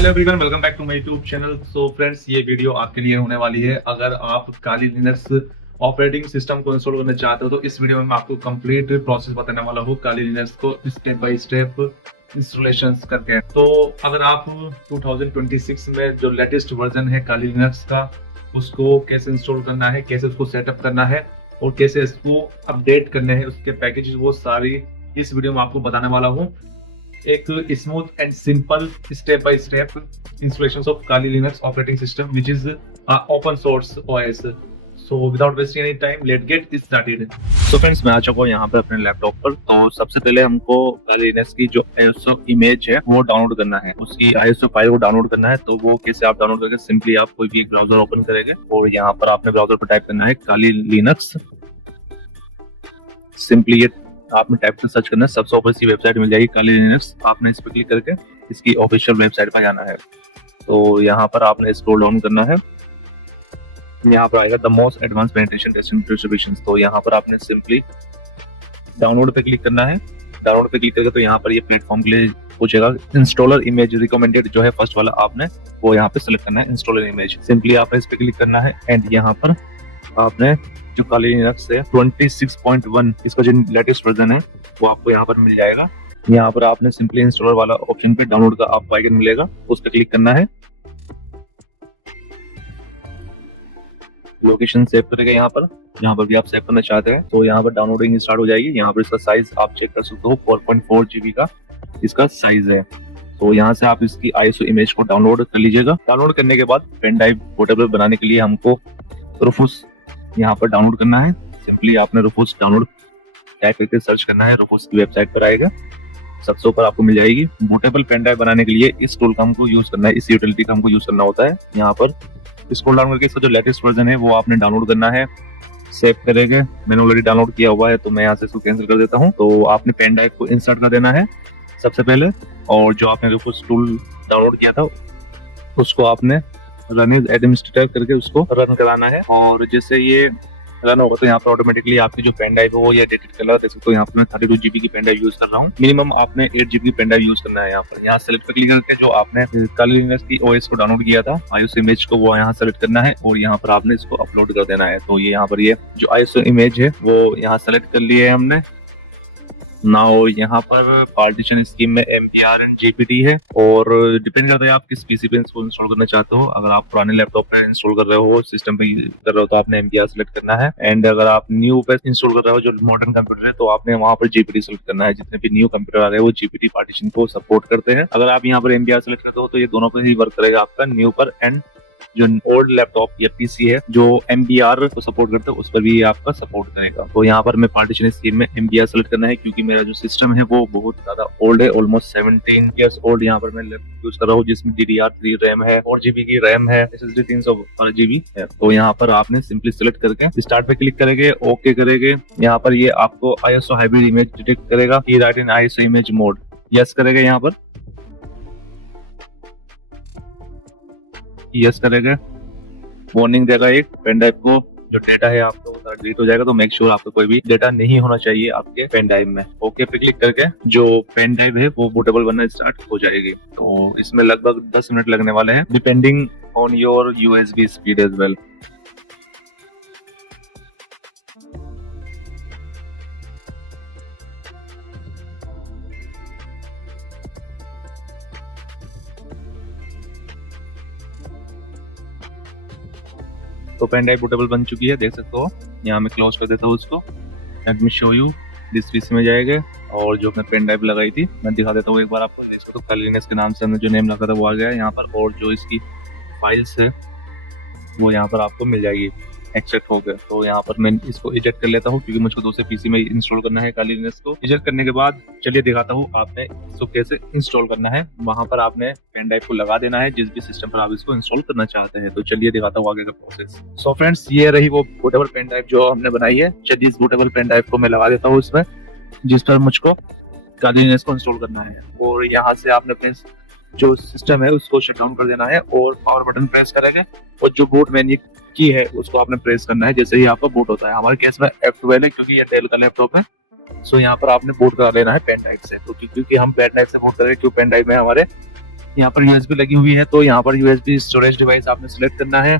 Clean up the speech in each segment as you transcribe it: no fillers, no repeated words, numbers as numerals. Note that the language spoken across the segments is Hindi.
Hello everyone, welcome back to my YouTube channel. So friends, ये वीडियो आपके लिए होने वाली है। अगर आप काली लिनक्स ऑपरेटिंग सिस्टम को इंस्टॉल करना चाहते हो तो इस वीडियो में मैं आपको कंप्लीट प्रोसेस बताने वाला हूँ काली लिनक्स को स्टेप बाय स्टेप इंस्टॉलेशन करके। तो अगर आप 2026 में जो लेटेस्ट वर्जन है काली लिनक्स का, उसको कैसे इंस्टॉल करना है, कैसे उसको सेटअप करना है और कैसे इसको अपडेट करने हैं, उसके पैकेजेस, वो सारी इस वीडियो में आपको बताने वाला हूँ। एक smooth and simple step by step installation of Kali Linux operating system which is open source OS. So without wasting any time, let's get started. तो फ्रेंड्स, मैं आ चुका हूँ यहाँ पे अपने लैपटॉप पर। तो सबसे पहले हमको Kali Linux की जो ISO इमेज है वो डाउनलोड करना है, उसकी ISO फाइल को डाउनलोड करना है। तो वो कैसे आप डाउनलोड करेंगे, सिंपली आप कोई भी एक ब्राउजर ओपन करेंगे और यहाँ पर आपने ब्राउजर पर टाइप करना है Kali Linux। सिंपली ये आपने टाइप कर सर्च करना है, सबसे ऊपर इसकी वेबसाइट मिल जाएगी Kali Linux। आपने इस पर क्लिक करके इसकी ऑफिशियल वेबसाइट पर जाना है। तो यहाँ पर आपने स्क्रॉल डाउन करना है, यहाँ पर आएगा the most advance penetration testing distribution. तो यहाँ पर आपने सिंपली डाउनलोड पे क्लिक करना है। डाउनलोड पे क्लिक करके तो यहाँ पर ये प्लेटफॉर्म के लिए पूछेगा इंस्टॉलर इमेज रिकमेंडेड, जो है फर्स्ट वाला आपने वो यहाँ पे सिलेक्ट करना है, इंस्टॉलर इमेज। सिंपली आपने इस पे क्लिक करना है एंड यहाँ पर आपने जो Kali Linux है 26.1 इसका जो लेटेस्ट वर्जन है वो आपको यहाँ पर मिल जाएगा। यहाँ पर आपने सिंपली इंस्टॉलर वाला ऑप्शन पे डाउनलोड का आपको आइकन मिलेगा, उस पर क्लिक करना है। लोकेशन सेव करेगा यहाँ पर भी आप सेव करना चाहते हैं तो यहाँ पर डाउनलोडिंग स्टार्ट हो जाएगी। यहाँ पर इसका साइज आप चेक कर सकते हो, 4.4 GB का इसका साइज है। तो यहाँ से आप इसकी ISO इमेज को डाउनलोड कर लीजिएगा। डाउनलोड करने के बाद पेन ड्राइव पोर्टेबल बनाने के लिए हमको रूफूस यहाँ पर डाउनलोड करना है। सिंपली आपने रूफूस डाउनलोड टाइप करके सर्च करना है, रूफूस की वेबसाइट पर आएगा, सबसे ऊपर आपको मिल जाएगी। पोर्टेबल पेन ड्राइव बनाने के लिए इस टूल का हमको यूज करना है, इस यूटिलिटी का हमको यूज करना होता है। यहाँ पर स्क्रॉल डाउन करके इसका जो लेटेस्ट वर्जन है वो आपने डाउनलोड करना है, सेव करेंगे। मैंने ऑलरेडी डाउनलोड किया हुआ है तो मैं यहाँ से इसको कैंसिल कर देता हूँ। तो आपने पेन ड्राइव को इंसर्ट कर देना है सबसे पहले, और जो आपने रूफूस टूल डाउनलोड किया था उसको आपने रन एज एडमिनिस्ट्रेटर करके उसको रन कराना है। और जैसे ये रन होगा तो यहाँ पर ऑटोमेटिकली आपकी जो पेन ड्राइव है वो ये डेटेड कलर देख सकते हो। यहाँ पर मैं 32 GB की पेन ड्राइव यूज कर रहा हूँ। मिनिमम आपने 8 GB की पेन ड्राइव यूज करना है। यहाँ सेलेक्ट पर क्लिक करके जो आपने Kali Linux की OS को डाउनलोड किया था ISO इमेज को वो यहाँ सेलेक्ट करना है और यहाँ पर आपने इसको अपलोड कर देना है। तो ये यहाँ पर ये जो ISO इमेज है वो यहाँ सेलेक्ट कर लिया है हमने। नाउ यहाँ पर पार्टीशन स्कीम में MPR एंड GPT है और डिपेंड करता है आप किस पीसी पे इसको इंस्टॉल करना चाहते हो। अगर आप पुराने लैपटॉप पे इंस्टॉल कर रहे हो, सिस्टम पे कर रहे हो तो आपने MPR सेलेक्ट करना है। एंड अगर आप न्यू पे इंस्टॉल कर रहे हो जो मॉडर्न कंप्यूटर है तो आपने वहाँ पर GPT सेलेक्ट करना है। जितने भी न्यू कंप्यूटर आ रहे हैं वो GPT पार्टीशन को सपोर्ट करते हैं। अगर आप यहाँ पर MPR सेलेक्ट करते हो तो ये दोनों पे ही वर्क करेगा आपका, न्यू पर एंड जो ओल्ड लैपटॉप या पीसी है जो MBR को सपोर्ट करता है उस पर भी ये आपका सपोर्ट करेगा। तो यहाँ पर मैं पार्टीशन स्कीम में MBR सेलेक्ट करना है क्योंकि मेरा जो सिस्टम है वो बहुत ज्यादा ओल्ड है, ऑलमोस्ट 17 इयर्स ओल्ड। यहाँ पर मैं लैपटॉप यूज कर रहा हूँ जिसमें DDR3 रैम है, 4 GB की रैम है, SSD 312 GB है। तो यहाँ पर आपने सिंपली सिलेक्ट करके स्टार्ट पे क्लिक करेंगे, ओके करेंगे। यहाँ पर ये आपको ISO हाइब्रिड इमेज डिटेक्ट करेगा कि राइट इन ISO इमेज मोड, यस करेंगे। यहाँ पर यस करेंगे, वार्निंग देगा एक पेन ड्राइव को जो डेटा है आपका वो डिलीट हो जाएगा। तो मेक श्योर आपका कोई भी डेटा नहीं होना चाहिए आपके पेन ड्राइव में। ओके पे क्लिक करके जो पेन ड्राइव है वो बूटेबल बनना स्टार्ट हो जाएगी। तो इसमें लगभग 10 मिनट लगने वाले हैं depending on your USB speed as well. तो पेन ड्राइव बूटेबल बन चुकी है, देख सकते हो। यहाँ मैं क्लोज कर देता हूँ उसको। Let me show you, this PC में जाएगा और जो मैं पेन ड्राइव लगाई थी मैं दिखा देता हूँ एक बार आपको। देख सकते हो Kali Linux के नाम से हमने जो नेम लगा था वो आ गया है यहाँ पर, और जो इसकी फाइल्स है वो यहाँ पर आपको मिल जाएगी, एक्सेप्ट हो गया। तो यहाँ पर मैं इसको इजेक्ट कर लेता हूँ क्योंकि मुझको दूसरे पीसी में इंस्टॉल करना है Kali Linux को। इजेक्ट करने के बाद चलिए दिखाता हूँ आपने इसको कैसे इंस्टॉल करना है। वहां पर आपने पेन ड्राइव को लगा देना है जिस भी सिस्टम पर आप इसको इंस्टॉल करना चाहते हैं। तो चलिए दिखाता हूँ आगे का प्रोसेस। सो फ्रेंड्स, ये रही वो बूटेबल पेन ड्राइव जो हमने बनाई है। चलिए इस बूटेबल पेन ड्राइव को मैं लगा देता हूँ इसमें जिस पर मुझको Kali Linux को इंस्टॉल करना है। और यहाँ से आपने अपने जो सिस्टम है उसको शट डाउन कर देना है और पावर बटन प्रेस करेंगे और जो बूट मेन्यू की है उसको आपने प्रेस करना है जैसे ही आपका बूट होता है। हमारे केस में F12 है क्योंकि ये डेल का लैपटॉप है। सो यहाँ पर आपने बूट करा लेना है पेन ड्राइव से। तो क्योंकि हम पेन ड्राइव से बूट करेंगे, क्यों पेन ड्राइव में हमारे यहाँ पर यूएसबी लगी हुई है, तो यहाँ पर यूएसबी स्टोरेज डिवाइस आपने सिलेक्ट करना है।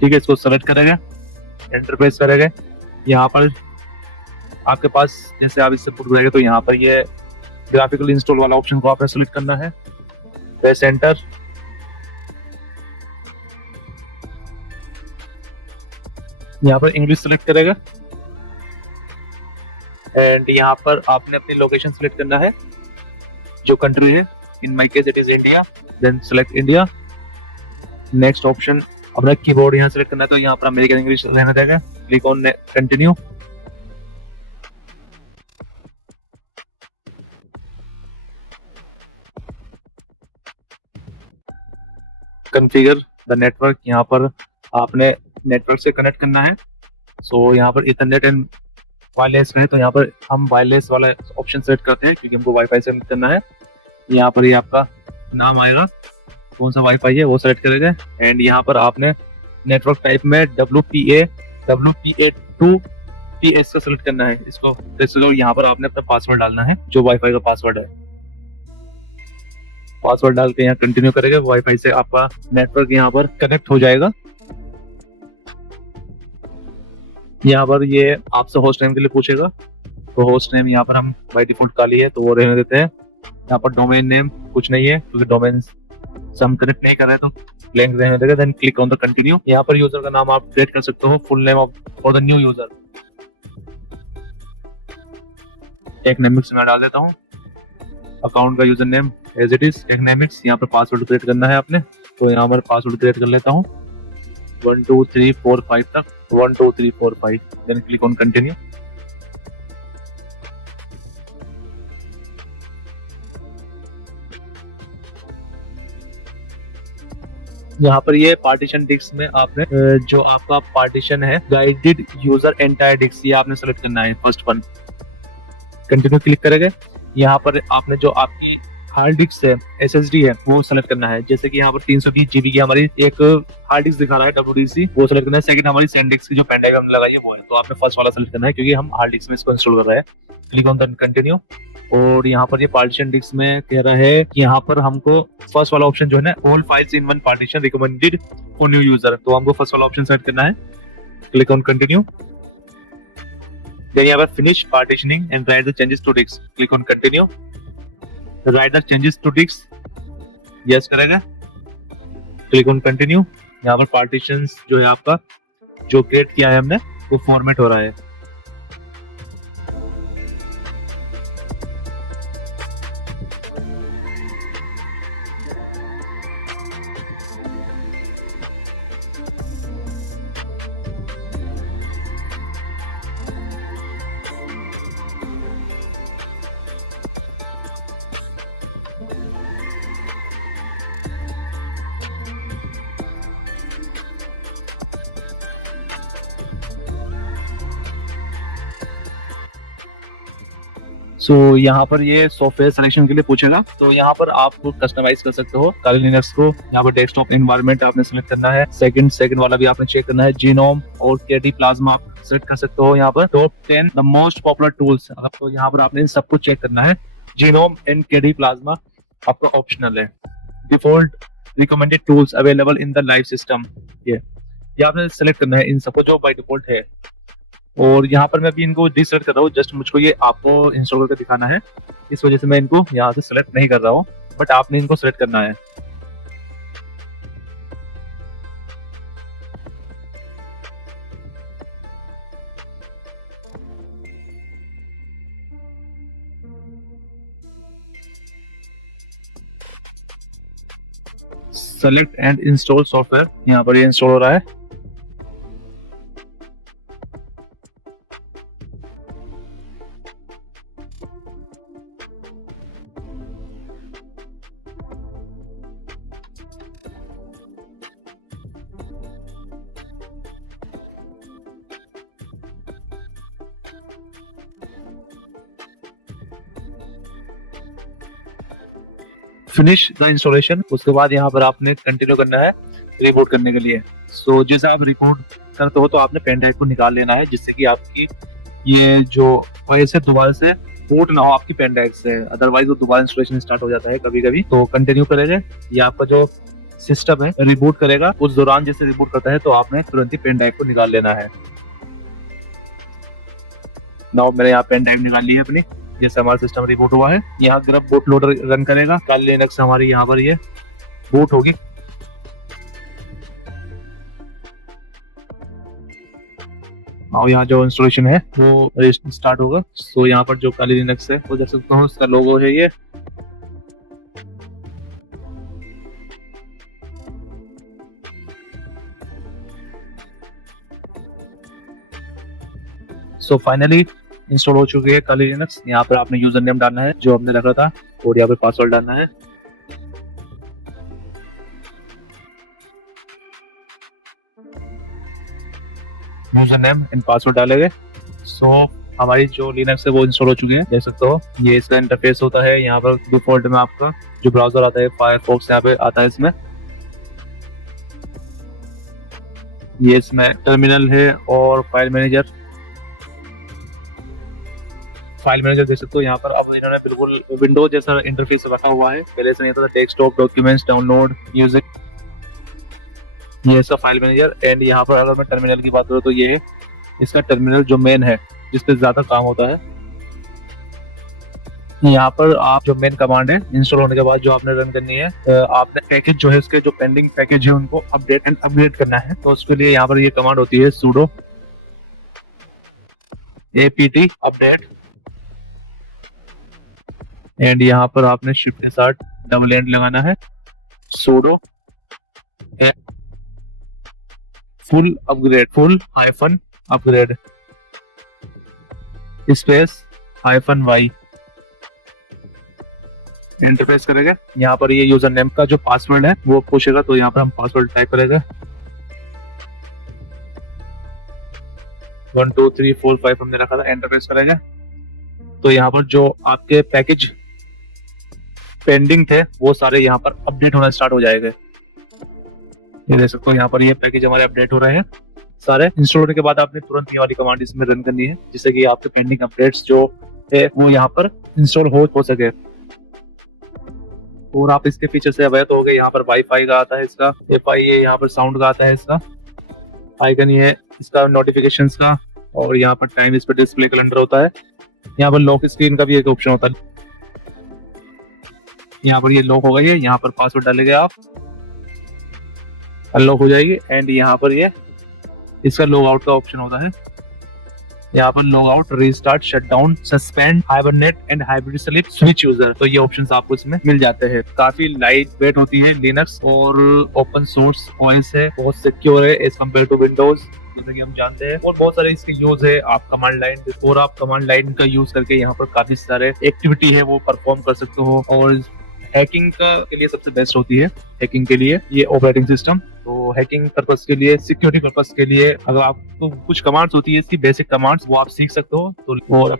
ठीक है, इसको सेलेक्ट करेंगे, एंटर प्रेस करेंगे। यहाँ पर आपके पास जैसे आप इससे पुट करेंगे तो यहाँ पर ये ग्राफिकल इंस्टॉल वाला ऑप्शन को आपने सेलेक्ट करना है, प्रेस एंटर। यहाँ पर इंग्लिश सेलेक्ट करेगा एंड यहाँ पर आपने अपनी लोकेशन सेलेक्ट करना है, जो कंट्री है। In my case it is India, then select India. Next option अपना कीबोर्ड यहाँ सेलेक्ट करना है, तो यहाँ पर अमेरिकन इंग्लिश रहना देगा। Click on continue. Configure the network, यहाँ पर आपने नेटवर्क से कनेक्ट करना है। सो यहाँ पर इथरनेट एंड वायरलेस है, तो यहाँ पर हम वायरलेस वाला ऑप्शन सेलेक्ट करते हैं क्योंकि हमको वाईफाई से कनेक्ट करना है। यहाँ पर ये आपका नाम आएगा, कौन सा वाईफाई है वो सेलेक्ट करेगा एंड यहाँ पर आपने नेटवर्क टाइप में WPA2PS का सेलेक्ट करना है। इसको यहाँ पर आपने अपना पासवर्ड डालना है, जो वाईफाई का पासवर्ड है। पासवर्ड डाल के यहाँ कंटिन्यू करेंगे, वाईफाई से आपका नेटवर्क यहाँ पर कनेक्ट हो जाएगा। यहाँ पर ये आपसे होस्ट नेम के लिए पूछेगा, तो होस्ट नेम यहाँ पर हम बाय डिफॉल्ट काली है तो वो रहने देते हैं। यहाँ पर डोमेन नेम कुछ नहीं है क्योंकि डोमेन से हम कनेक्ट नहीं कर रहे, तो ब्लैंक रहने देगा। Then click on the continue. यहाँ पर यूजर का नाम आप क्रिएट कर सकते हो, full name of for the new user. एक नेमिक्स मैं डाल देता हूँ, अकाउंट का user name as it is एक नेमिक्स। यहाँ पर पासवर्ड क्रिएट करना है आपने, तो यहाँ पर पासवर्ड क्रिएट कर लेता हूँ 1 2 3 4 5 तक, 1 2 3 4 5। Then click on continue. यहाँ पर ये पार्टीशन डिस्क में आपने जो आपका पार्टीशन है गाइडेड यूजर एंटायर डिस्क, ये आपने सेलेक्ट करना है फर्स्ट वन। कंटिन्यू क्लिक करेंगे। यहाँ पर आपने जो आपकी हार्ड डिस्क है SSD है वो सेलेक्ट करना है। जैसे कि यहाँ पर 320 GB की हमारी एक हार्ड डिस्क दिखा रहा है WDC, वो सेलेक्ट करना है। सेकंड हमारी SanDisk की जो पेन ड्राइव हमने लगाई है वो है, तो आपने फर्स्ट वाला सेलेक्ट करना है क्योंकि हम हार्ड डिस्क में इसको इंस्टॉल कर रहे हैं। Click on the continue. और यहाँ पर ये पार्टीशन डिस्क में कह रहा है कि यहाँ पर हमको फर्स्ट वाला ऑप्शन जो है ना, all files in one partition recommended for new user, तो हमको फर्स्ट वाला ऑप्शन सेलेक्ट करना है। Click on continue. देन यहाँ पर finish partitioning and write the changes to disk. Click on continue. Write the changes to disk, yes करेगा। Click on continue. यहाँ पर पार्टीशंस जो है आपका जो क्रिएट किया है हमने वो फॉर्मेट हो रहा है। सो यहाँ पर ये सॉफ्टवेयर सिलेक्शन के लिए पूछेगा, तो यहाँ पर आप कस्टमाइज कर सकते हो काली लिनक्स को। यहाँ पर डेस्कटॉप एनवायरनमेंट आपने सेलेक्ट करना है, सेकंड वाला भी आपने चेक करना है। जीनोम और केडी प्लाज्मा आप सेलेक्ट कर सकते हो। यहाँ पर top 10 the most popular tools, तो यहाँ पर आपने इन सबको चेक करना है। जीनोम एंड केडी प्लाज्मा आपका ऑप्शनल है। Default recommended tools available in the live system, ये आपने सेलेक्ट करना है इन सबको जो बाय डिफॉल्ट है। और यहाँ पर मैं अभी इनको डिसलेक्ट कर रहा हूँ, जस्ट मुझको ये आपको इंस्टॉल करके दिखाना है, इस वजह से मैं इनको यहाँ से सेलेक्ट नहीं कर रहा हूँ, बट आपने इनको सेलेक्ट करना है। सेलेक्ट एंड इंस्टॉल सॉफ्टवेयर, यहाँ पर ये इंस्टॉल हो रहा है। फिनिश द इंस्टॉलेशन, उसके बाद यहाँ पर आपने कंटिन्यू करना है रिबूट करने के लिए। सो जैसे आप रिबूट करते हो तो आपने पेन ड्राइव को निकाल लेना है, जिससे कि आपकी ये जो वायस है दोबारा से बूट ना हो आपकी पेन ड्राइव से, अदरवाइज वो दोबारा इंस्टॉलेशन स्टार्ट हो जाता है कभी कभी। तो कंटिन्यू करेंगे, ये आपका जो सिस्टम है रिबूट करेगा, उस दौरान जैसे रिबूट करता है तो आपने तुरंत ही पेन ड्राइव को निकाल लेना है। नाउ मैंने यहाँ पेन ड्राइव निकाल ली है अपनी, जैसे हमारा सिस्टम रिबूट हुआ है। यहाँ ग्रब बूट लोडर रन करेगा, काली लिनक्स हमारी यहाँ पर ये बूट होगी। और यहाँ जो इंस्टॉलेशन है वो स्टार्ट होगा। सो यहाँ पर जो काली लिनक्स है वो देख सकता हूँ, उसका लोगो है ये। सो फाइनली इंस्टॉल हो चुकी है काली लिनक्स। यहाँ पर आपने यूजर नेम डालना है जो हमने रखा था, और यहाँ पे पासवर्ड डालना है। यूजर नेम एंड पासवर्ड डालेंगे। सो हमारी जो लिनक्स है वो इंस्टॉल हो चुकी है, देख सकते हो ये इसका इंटरफेस होता है। यहाँ पर डिफॉल्ट में आपका जो ब्राउजर आता है फायरफॉक्स यहाँ पे आता है इसमें। ये इसमें टर्मिनल है और फाइल मैनेजर देख सकते हो। यहाँ पर अब इन्होंने बिल्कुल विंडो जैसा इंटरफेस रखा हुआ है, पहले से नहीं था डेस्कटॉप, डॉक्यूमेंट्स, डाउनलोड, म्यूजिक, ये इसका फाइल मैनेजर। एंड यहाँ पर अगर मैं टर्मिनल की बात करूँ तो ये है इसका टर्मिनल जो मेन है, जिसपे ज्यादा काम होता है। यहाँ पर आप जो मेन कमांड है इंस्टॉल होने के बाद जो आपने रन करनी है, आपने पैकेज जो है इसके जो पेंडिंग पैकेज है उनको अपडेट एंड अपग्रेड करना है। तो उसके लिए यहाँ पर ये कमांड होती है sudo apt अपडेट, एंड यहाँ पर आपने शिफ्ट के साथ डबल एंड लगाना है, sudo full upgrade space -y enter press करेंगे। यहाँ पर ये यूजर नेम का जो पासवर्ड है वो पूछेगा, तो यहाँ पर हम पासवर्ड टाइप करेंगे 1 2 3 4 5 हमने रखा था, एंटर प्रेस करेंगे। तो यहाँ पर जो आपके पैकेज पेंडिंग थे वो सारे यहाँ पर अपडेट होना स्टार्ट हो जाएंगे। ये देख सकते हो यहाँ पर ये पैकेज हमारे अपडेट हो रहे हैं सारे। इंस्टॉल होने के बाद आपने तुरंत ये वाली कमांड इसमें रन करनी है, जिससे कि आपके पेंडिंग अपडेट्स जो है वो यहाँ पर इंस्टॉल हो सके। और आप इसके फीचर से अवगत हो गए। यहाँ पर वाईफाई का आता है, इसका FI है, यहाँ पर साउंड का आता है, इसका आइकन ये है इसका नोटिफिकेशंस का, और यहाँ पर टाइम इस पर डिस्प्ले कैलेंडर होता है। यहाँ पर लॉक स्क्रीन का भी एक ऑप्शन होता है। यहाँ पर ये लॉक होगा, ये यहाँ पर पासवर्ड डालेंगे आप, अनलॉक हो जाएगी। एंड यहाँ पर ये इसका लॉग आउट का ऑप्शन होता है। यहाँ पर log out, restart, shutdown, suspend, hibernate and hybrid sleep, switch user, तो ये ऑप्शंस आपको इसमें मिल जाते हैं। काफी लाइट वेट होती है लिनक्स और ओपन सोर्स ओएस है, बहुत सिक्योर है एज कम्पेयर टू विंडोज, जैसे कि हम जानते हैं। और बहुत सारे इसके यूज है, आप कमांड लाइन का यूज करके यहाँ पर काफी सारे एक्टिविटी है वो परफॉर्म कर सकते हो। और हैकिंग के लिए सबसे बेस्ट होती है, हैकिंग के लिए ये ऑपरेटिंग सिस्टम। तो हैकिंग पर्पस के लिए, सिक्योरिटी पर्पस के लिए अगर आपको कुछ कमांड्स होती है इसकी बेसिक कमांड्स वो आप सीख सकते हो। तो और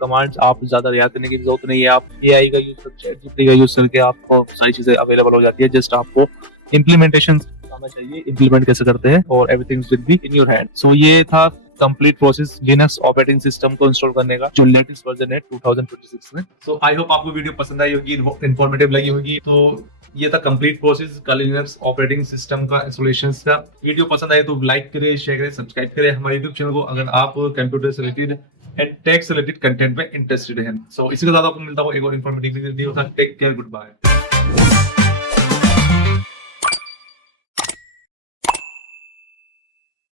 कमांड्स आप ज्यादा याद करने की जरूरत नहीं है, आप AI का यूज करके, ChatGPT का यूज करके आपको सारी चीजें अवेलेबल हो जाती है। जस्ट आपको इम्प्लीमेंटेशन आना चाहिए, इम्प्लीमेंट कैसे करते हैं, और everything will be in your hand. So ये था complete process Linux operating system को इंस्टॉल करने का, जो लेटेस्ट वर्जन है 2026 में। सो आई होप आपको वीडियो पसंद आई होगी, इन्फॉर्मेटिव लगी होगी। तो ये था कंप्लीट प्रोसेस काली लिनक्स ऑपरेटिंग सिस्टम का इंस्टॉलेशन का। वीडियो पसंद आए तो लाइक करें, शेयर करें, सब्सक्राइब करें हमारे यूट्यूब चैनल को, अगर आप कंप्यूटर से रिलेटेड एंड टेक से रिलेटेड कंटेंट में इंटरेस्टेड हैं। सो इसी के साथ आपको मिलता हूँ एक और informative video. Take care, good bye.